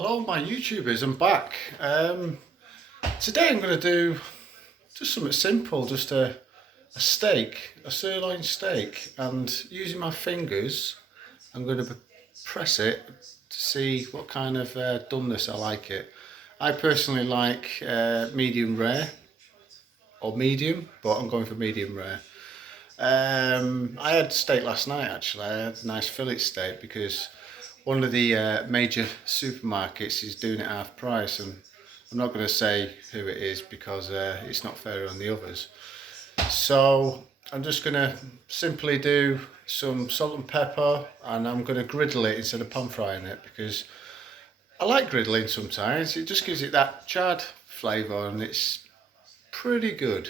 Hello my YouTubers, I'm back. Today I'm going to do just something simple, just a steak, a sirloin steak, and using my fingers I'm going to press it to see what kind of doneness I like it. I personally like medium rare or medium, but I'm going for medium rare. I had steak last night actually. I had a nice fillet steak because one of the major supermarkets is doing it half price, and I'm not going to say who it is because it's not fair on the others. So I'm just going to simply do some salt and pepper, and I'm going to griddle it instead of pan frying it because I like griddling sometimes. It just gives it that charred flavour and it's pretty good.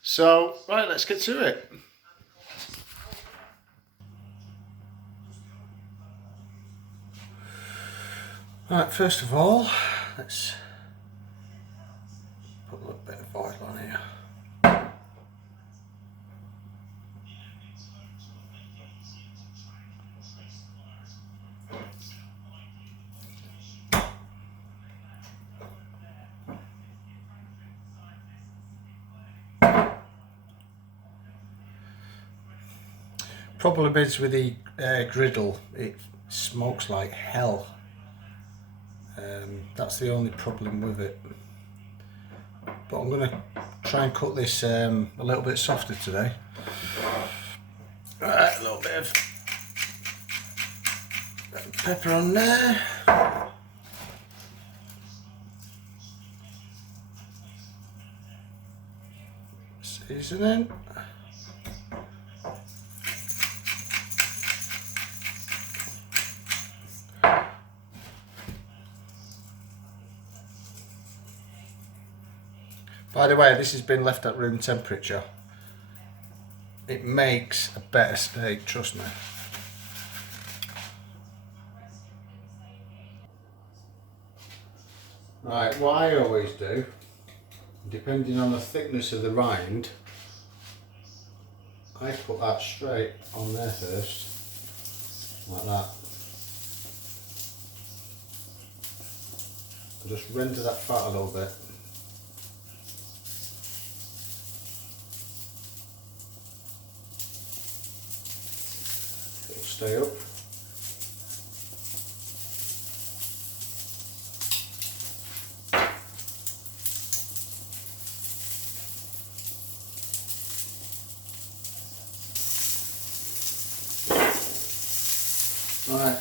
So right, let's get to it. Right, first of all, let's put a little bit of oil on here. Problem is with the griddle, it smokes like hell. That's the only problem with it. But I'm going to try and cook this a little bit softer today. Right, a little bit of pepper on there. Seasoning. By the way, this has been left at room temperature. It makes a better steak, trust me. Right, what I always do, depending on the thickness of the rind, I put that straight on there first, like that. And just render that fat a little bit. It'll stay up. Right,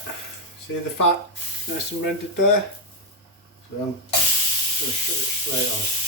see the fat nice and rendered there? So I'm just going to shove it straight on.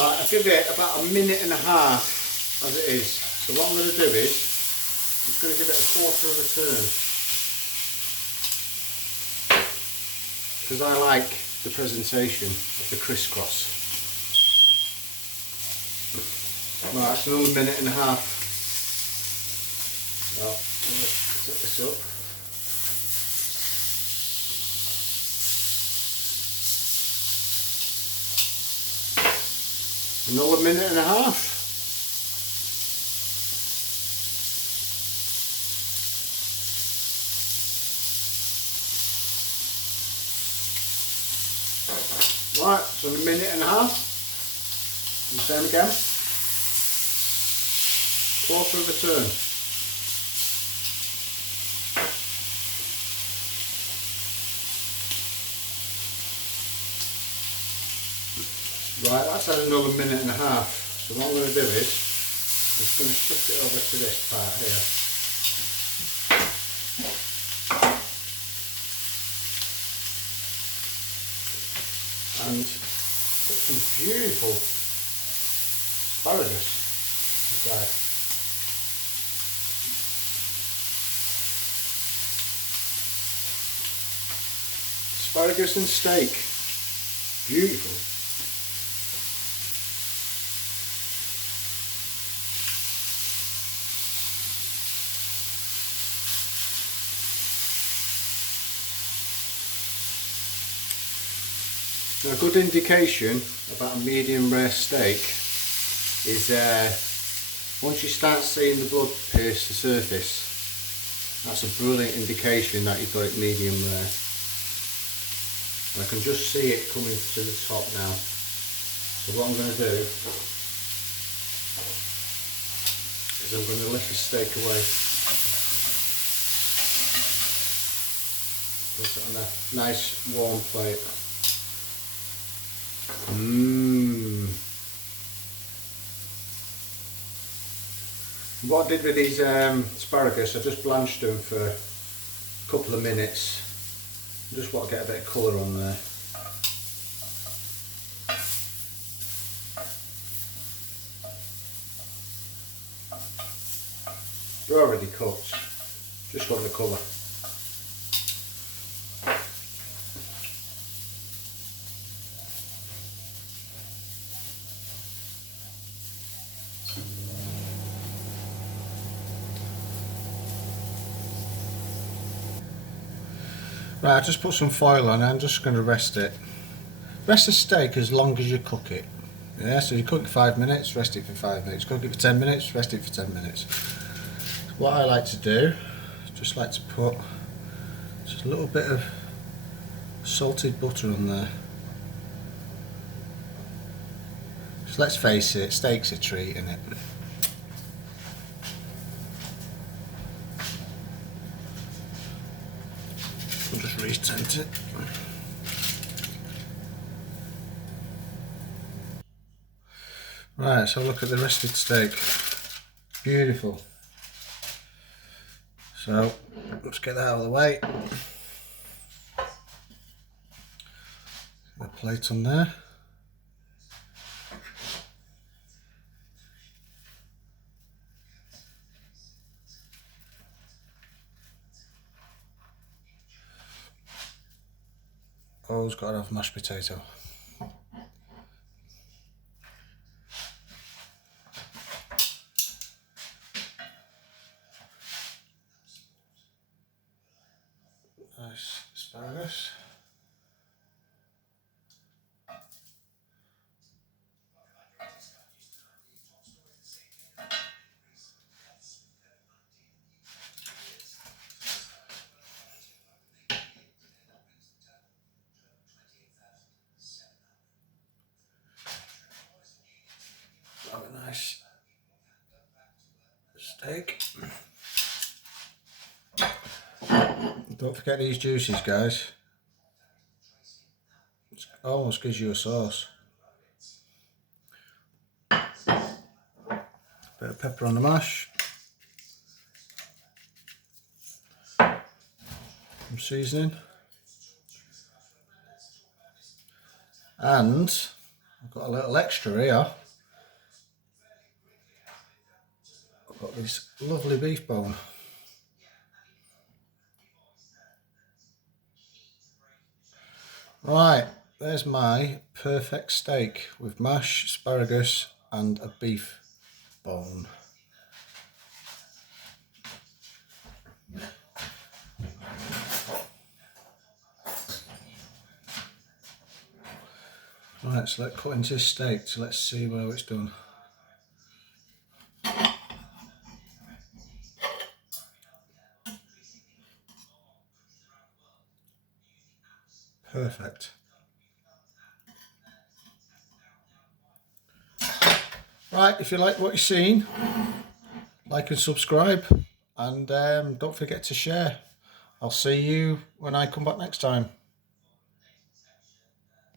Right, I'll give it about a minute and a half as it is. So what I'm going to do is, I'm just going to give it a quarter of a turn. Because I like the presentation of the crisscross. Right, that's another minute and a half. Well, I'm going to set this up. Another minute and a half. Right, so a minute and a half. And same again. Quarter of a turn. Right, that's had another minute and a half. So what I'm going to do is, I'm just going to shift it over to this part here. And put some beautiful asparagus inside. Asparagus and steak. Beautiful. Now, a good indication about a medium rare steak is once you start seeing the blood pierce the surface. That's a brilliant indication that you've got it medium rare. And I can just see it coming to the top now. So what I'm going to do is I'm going to lift the steak away. Put it on a nice warm plate. What I did with these asparagus, I just blanched them for a couple of minutes. I just want to get a bit of colour on there. They're already cooked, just want the colour. Right, I just put some foil on and I'm just going to rest it. Rest the steak as long as you cook it. Yeah, so you cook it 5 minutes, rest it for 5 minutes. Cook it for 10 minutes, rest it for 10 minutes. What I like to do, just like to put just a little bit of salted butter on there. Just let's face it, steak's a treat, isn't it? We'll just retent it. Right, so look at the rested steak. Beautiful. So let's get that out of the way. A plate on there. Always got to have mashed potato. Nice asparagus. Have a nice steak. Don't forget these juices, guys. It almost gives you a sauce. Bit of pepper on the mash. Some seasoning. And I've got a little extra here. I've got this lovely beef bone. Right, there's my perfect steak with mash, asparagus and a beef bone. Right, so let's cut into this steak, so let's see how it's done. Perfect. Right, if you like what you've seen, like and subscribe, and don't forget to share. I'll see you when I come back next time.